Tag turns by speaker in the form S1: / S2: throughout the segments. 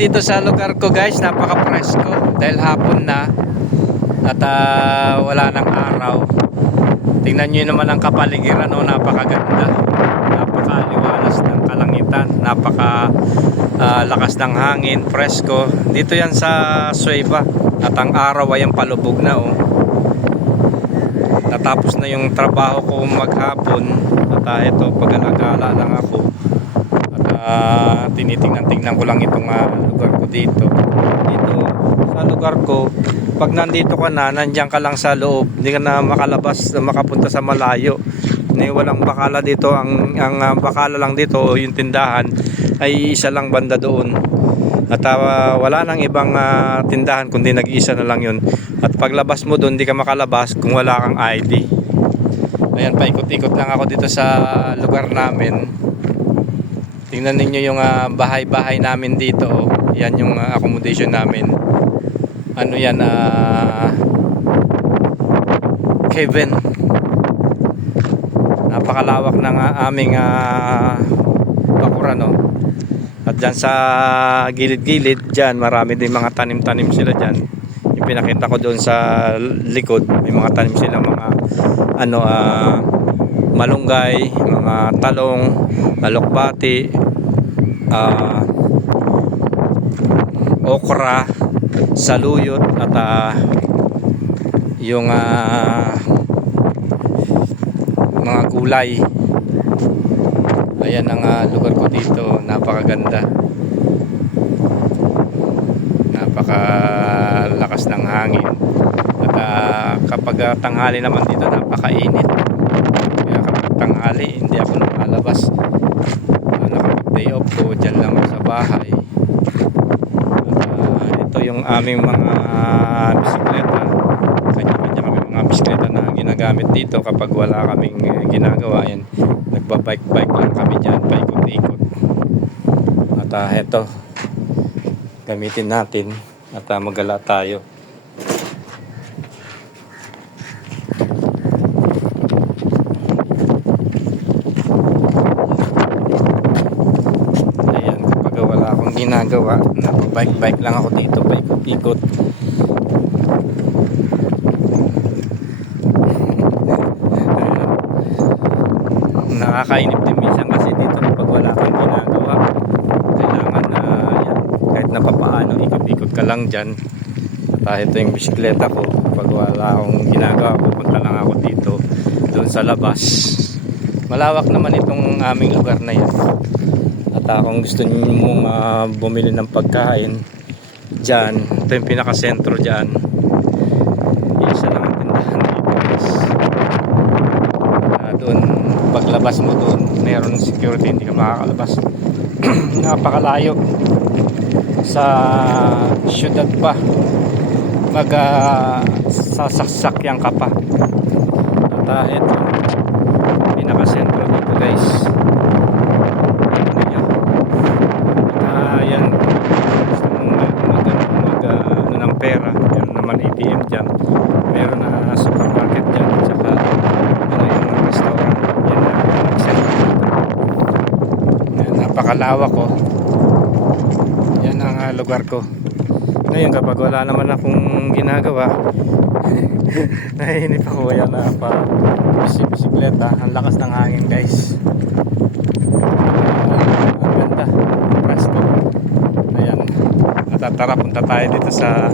S1: dito sa lugar ko guys, napaka-presko dahil hapon na at ah, wala nang araw. Tingnan nyo naman ang kapaligiran, oh, napakaganda. Napakaliwalas ng kalangitan, napaka ah, lakas ng hangin, presko. Dito yan sa Sueva at ang araw ay ang palubog na oh. Natapos na yung trabaho ko maghapon at ah, ito pag-alagala lang ako. Ah, tinitingnan-tingnan ko lang itong ah, lugar ko dito. Dito sa lugar ko, pag nandito ka na, nandiyan ka lang sa loob. Hindi ka na makalabas, na makapunta sa malayo. Ni walang bakala dito. Ang, ang ah, bakala lang dito, o yung tindahan, ay isa lang banda doon. At ah, wala nang ibang ah, tindahan kundi nag-iisa na lang yun. At paglabas mo doon, hindi ka makalabas kung wala kang ID. Ayan, paikot-ikot lang ako dito sa lugar namin. Tingnan ninyo yung ah, bahay-bahay namin dito. Yan yung ah, accommodation namin. Ano yan? ah Kevin. Napakalawak ng ah, aming uh, bakuran. Oh. At dyan sa gilid-gilid, dyan marami din mga tanim-tanim sila dyan. Yung pinakita ko doon sa likod, may mga tanim sila mga ano ah malunggay, mga talong, alokbati, ah okra, saluyot at ah, yung ah, mga gulay. Ayan ang ah, lugar ko dito, napakaganda. Napakalakas ng hangin. At ah, kapag tanghali naman dito, napakainit. Tanghali, hindi ako lumalabas. Uh, nakapag-day off ko, dyan lang sa bahay. Ah, ito yung aming mga bisikleta. Kanya-kanya kami mga bisikleta na ginagamit dito kapag wala kaming eh, ginagawa. Yan, nagbabike-bike lang kami dyan, paikot-ikot. At ah, eto, gamitin natin at ah, magala tayo. Ayan, kapag wala ginagawa, napabike-bike lang ako dito, paikot-ikot. Nakakainip din minsan kasi dito kapag wala kang ginagawa. Kailangan na yan, kahit na papaano, ikot-ikot ka lang dyan. At ito yung bisikleta ko. Kapag wala akong ginagawa, pupunta lang ako dito, doon sa labas. Malawak naman itong aming lugar na yan. At ah, kung gusto niyo mong ah, bumili ng pagkain dyan, ito yung pinakasentro dyan. Isa lang ang tindahan guys. Ah, doon, paglabas mo doon, meron security, hindi ka makakalabas. Napakalayo sa syudad pa. Mag ah, sasakyan ka pa. At ah, ito, pinakasentro dito guys. Tingnan niyo. Ah, yan. Gusto mong mag, mag, mag, ah, ano ng pera. Meron naman ATM dyan. Meron na supermarket dyan. At saka ano yung restaurant. Yan na nag-center dito. Napakalawak ko. Yan ang ah, lugar ko. Ngayon kapag wala naman akong ginagawa, nahihinip ako yan na pa bisikleta. Ang lakas ng hangin guys. Ah, ang ganda. Presko. Ayan. At tara punta tayo dito sa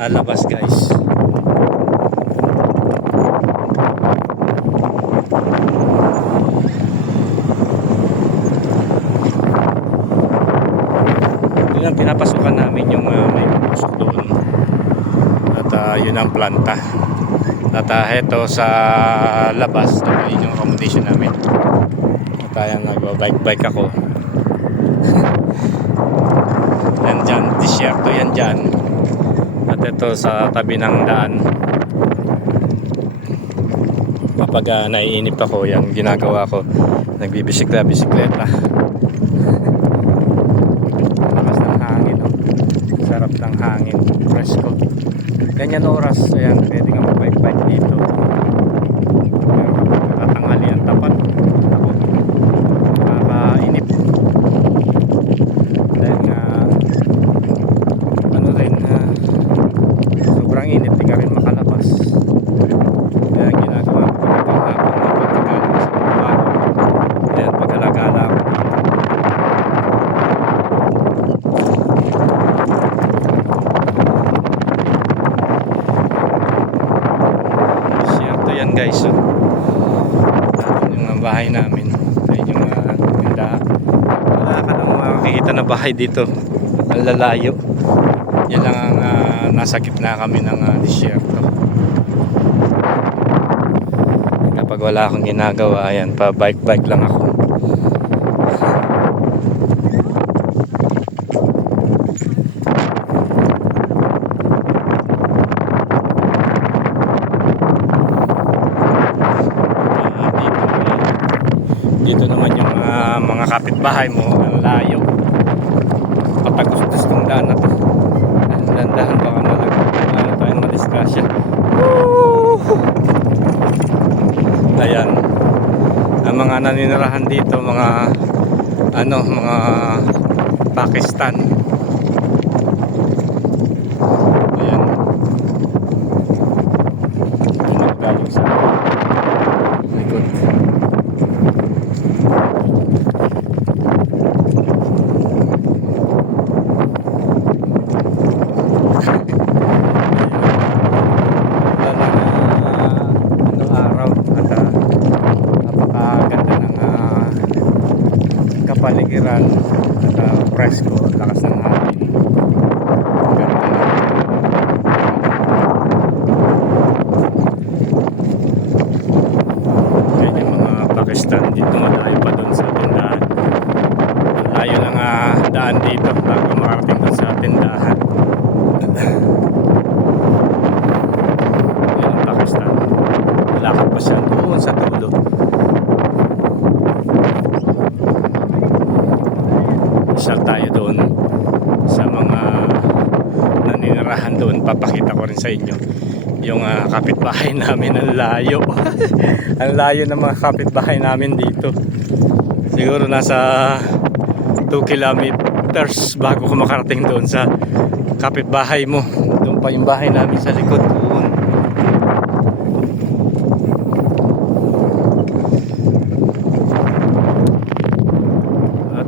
S1: ah, labas guys. Yun ang pinapasukan namin yung ah, may pusok doon. Ah, yun ang planta. At uh, heto sa labas, ito yun yung accommodation namin. At ayan, nag-bike-bike ako. yan dyan, disyerto yan dyan. At ito sa tabi ng daan. Kapag uh, naiinip ako, yan ginagawa ko. Nagbibisikla, bisikleta. Lakas ng hangin. Oh. Sarap ng hangin. Presko. Ganyan oras, ayan, pwede ka mag-bike-bike dito. Pero kapag nakatanghali ang tapat, ako, nakakainip. Dahil nga, guys. So, Ayan yung mga bahay namin. Ayan yung uh, tindahan. Wala ka nang makikita na bahay dito. Ang lalayo. Yan lang ang ah, nasa gitna kami ng uh, disyerto. Kapag wala akong ginagawa, ayan, pa bike-bike lang ako. Ah, dito, dito naman yung ah, mga kapitbahay mo, ang layo. Naninirahan dito, mga ano, mga Pakistan. Ayan. Ano galing sa likod. Anong araw at ah, napakaganda ng ah, kapaligiran at ah, presko lakas ng hangin. Mga Pakistan dito madayo pa doon sa tindahan. Layo ng ah, daan dito bago makarating doon sa tindahan. Yan ang Pakistan. Lakad pa siya doon sa dulo. Isa tayo doon sa mga naninirahan doon. Papakita ko rin sa inyo yung ah, kapitbahay namin ang layo. ang layo ng mga kapitbahay namin dito. Siguro nasa 2 kilometers bago ko makarating doon sa kapitbahay mo. Doon pa yung bahay namin sa likod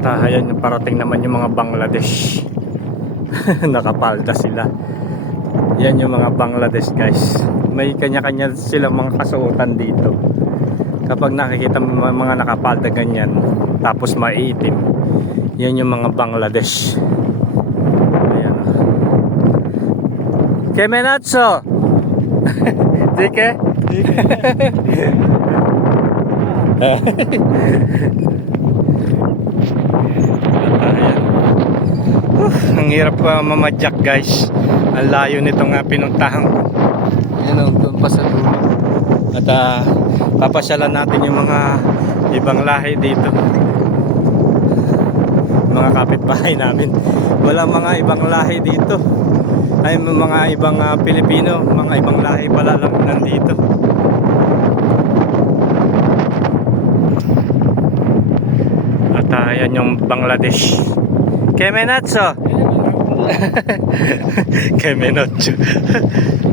S1: doon. At ah, ayan, parating naman yung mga Bangladesh. Nakapalda sila. Yan yung mga Bangladesh guys. May kanya-kanya silang mga kasuotan dito. Kapag nakikita mo mga nakapalda ganyan, tapos maiitim, yan yung mga Bangladesh. Ayan. Kemenatso! Dike? Ayan. Uh, ang hirap pa mamadyak guys. Ang layo nitong uh, pinuntahan ko. Ayan o, doon pa sa dulo. At ah, papasyalan natin yung mga ibang lahi dito. Mga kapitbahay namin. Wala mga ibang lahi dito. Ay mga ibang ah, Pilipino, mga ibang lahi pala lang nandito. At ah, yan yung Bangladesh. Kemenatso! Kemenotcho.